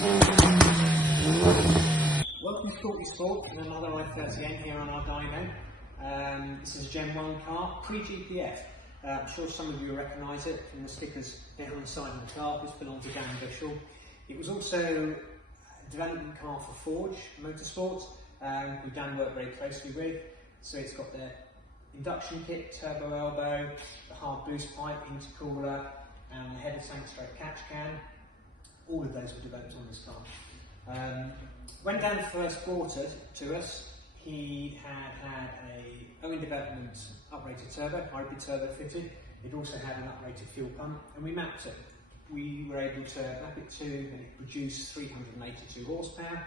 Welcome to Sporty Sport and another i30N here on our dyno. This is a Gen 1 car, Pre GPF. I'm sure some of you will recognise it from the stickers down the side of the car. This belongs to Dan Bushell. It was also a development car for Forge Motorsport, who Dan worked very closely with. So it's got the induction kit, turbo elbow, the hard boost pipe, intercooler, and the header tank stroke catch can. All of those were developed on this car. When Dan first brought it to us, he had a Owen Development uprated turbo, hybrid turbo fitted. It also had an uprated fuel pump, and we mapped it. We were able to map it to, and it produced 382 horsepower.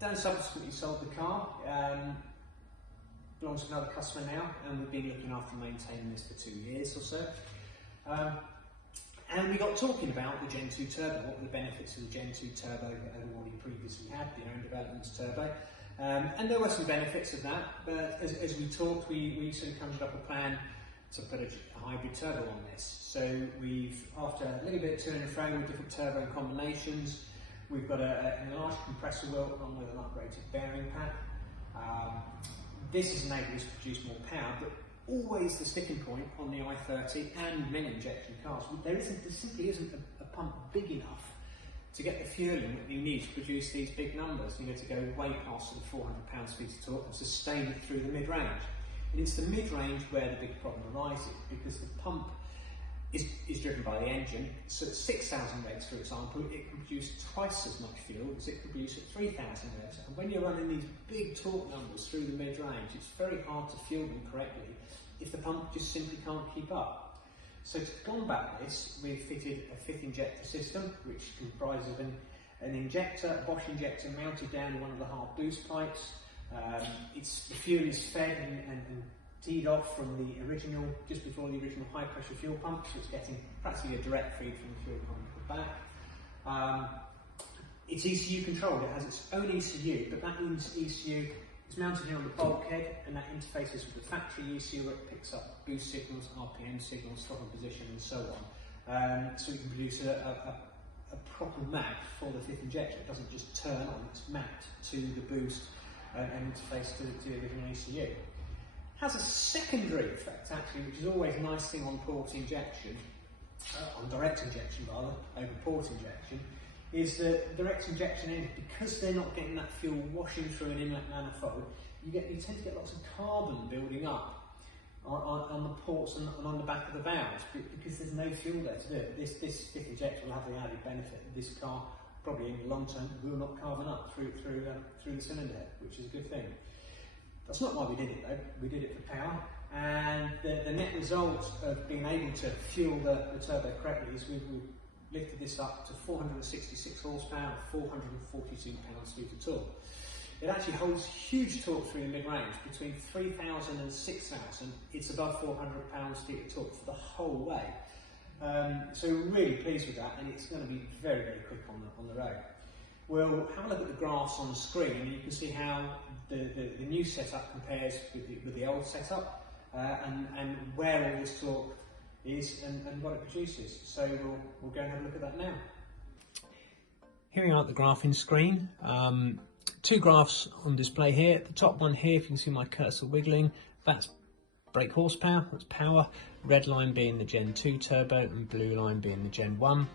Dan subsequently sold the car. Belongs to another customer now, and we've been looking after maintaining this for 2 years or so. And we got talking about the Gen 2 Turbo, what were the benefits of the Gen 2 Turbo over what he previously had, the Own Development's Turbo. And there were some benefits of that, but as we talked, we sort of conjured up a plan to put a hybrid turbo on this. So we've, after a little bit of to and fro with different turbo combinations, we've got an enlarged compressor wheel along with an upgraded bearing pack. This has enabled us to produce more power, but always the sticking point on the i30 and many injection cars. There simply isn't a pump big enough to get the fueling that you need to produce these big numbers. You need to go way past the 400 pounds-ft of torque and sustain it through the mid-range. And it's the mid-range where the big problem arises, because the pump is driven by the engine. So at 6,000 revs, for example, it can produce twice as much fuel as it can produce at 3,000 revs. And when you're running these big torque numbers through the mid-range, it's very hard to fuel them correctly if the pump just simply can't keep up. So to combat this, we've fitted a 5th injector system, which comprises of an injector, a Bosch injector mounted down one of the hard boost pipes. The fuel is fed and teed off from the original, just before the original high pressure fuel pump, so it's getting practically a direct feed from the fuel pump at the back. It's ECU controlled, it has its own ECU, but that ECU is mounted here on the bulkhead, and that interfaces with the factory ECU where it picks up boost signals, RPM signals, throttle position and so on. So we can produce a proper map for the 5th injector. It doesn't just turn on, it's mapped to the boost and interface to the original ECU. Has a secondary effect actually, which is always a nice thing on port injection, on direct injection rather, over port injection, is that direct injection engines, because they're not getting that fuel washing through an inlet manifold, you tend to get lots of carbon building up on the ports and on the back of the valves, because there's no fuel there to do it. This 5th injector will have the added benefit that this car, probably in the long term, will not carbon up through the cylinder head, which is a good thing. That's not why we did it though, we did it for power, and the net result of being able to fuel the turbo correctly is we've lifted this up to 466 horsepower, 442 pounds-ft of torque. It actually holds huge torque through the mid-range. Between 3,000 and 6,000, it's above 400 pounds-ft of torque for the whole way. So we're really pleased with that, and it's going to be very, very quick on the road. We'll have a look at the graphs on the screen, and you can see how the new setup compares with the old setup, and where all this torque is and what it produces. So we'll go and have a look at that now. Here we are at the graphing screen. 2 graphs on display here. The top one here, if you can see my cursor wiggling, that's brake horsepower, that's power. Red line being the Gen 2 Turbo and blue line being the Gen 1.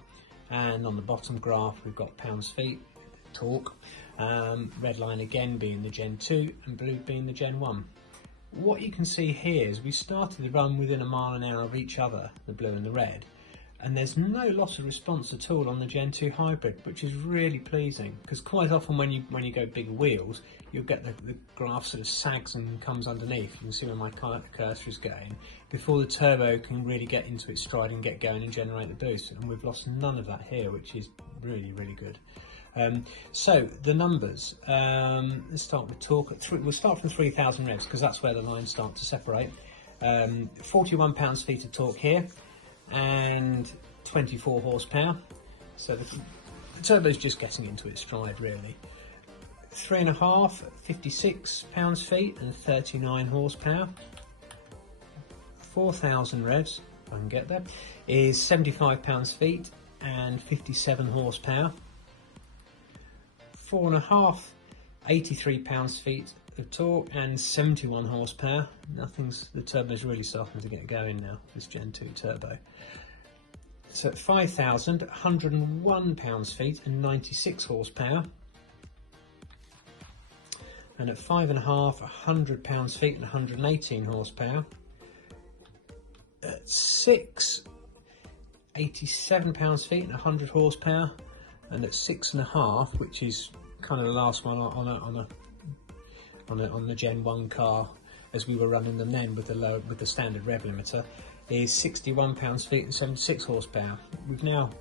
And on the bottom graph we've got pounds-ft, torque. Red line again being the Gen 2 and blue being the Gen 1. What you can see here is we started the run within a mile an hour of each other, the blue and the red, and there's no loss of response at all on the Gen 2 hybrid, which is really pleasing, because quite often when you go bigger wheels, you'll get the graph sort of sags and comes underneath. You can see where my cursor is going before the turbo can really get into its stride and get going and generate the boost, and we've lost none of that here, which is really, really good. So the numbers, let's start with torque. We'll start from 3,000 revs because that's where the lines start to separate. 41 pounds-ft of torque here and 24 horsepower. So the turbo's just getting into its stride really. 3.5, 56 pounds-ft and 39 horsepower. 4,000 revs, if I can get there, is 75 pounds-ft 157 horsepower, 4.5, 83 pounds-ft of torque, and 71 horsepower. The turbo's really starting to get going now, this Gen 2 turbo. So at 5,000, 101 pounds-ft and 96 horsepower. And at 5.5, 100 pounds-ft and 118 horsepower. At 6, 87 pounds-ft and 100 horsepower. And at 6.5, which is kind of the last one on the Gen 1 car, as we were running them then with the standard rev limiter, is 61 pounds-ft and 76 horsepower. We've now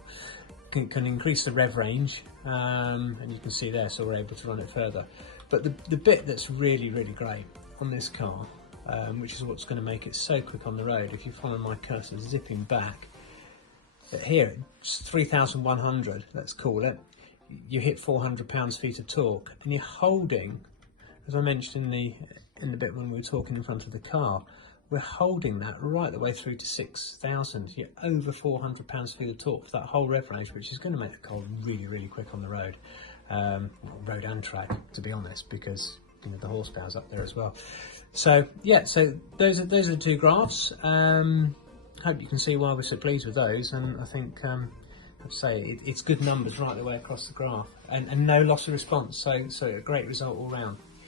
can increase the rev range, and you can see there, so we're able to run it further. But the bit that's really great on this car, which is what's going to make it so quick on the road, if you follow my cursor zipping back, here it's 3,100, let's call it, you hit 400 pounds-ft of torque, and you're holding, as I mentioned in the bit when we were talking in front of the car, we're holding that right the way through to 6,000. You're over 400 pounds-ft of torque for that whole rev range, which is going to make the car really quick on the road. Road and track, to be honest, because the horsepower's up there as well. So yeah, so those are the two graphs. Hope you can see why we're so pleased with those, and I think I'd say it's good numbers right the way across the graph, and no loss of response. So a great result all round.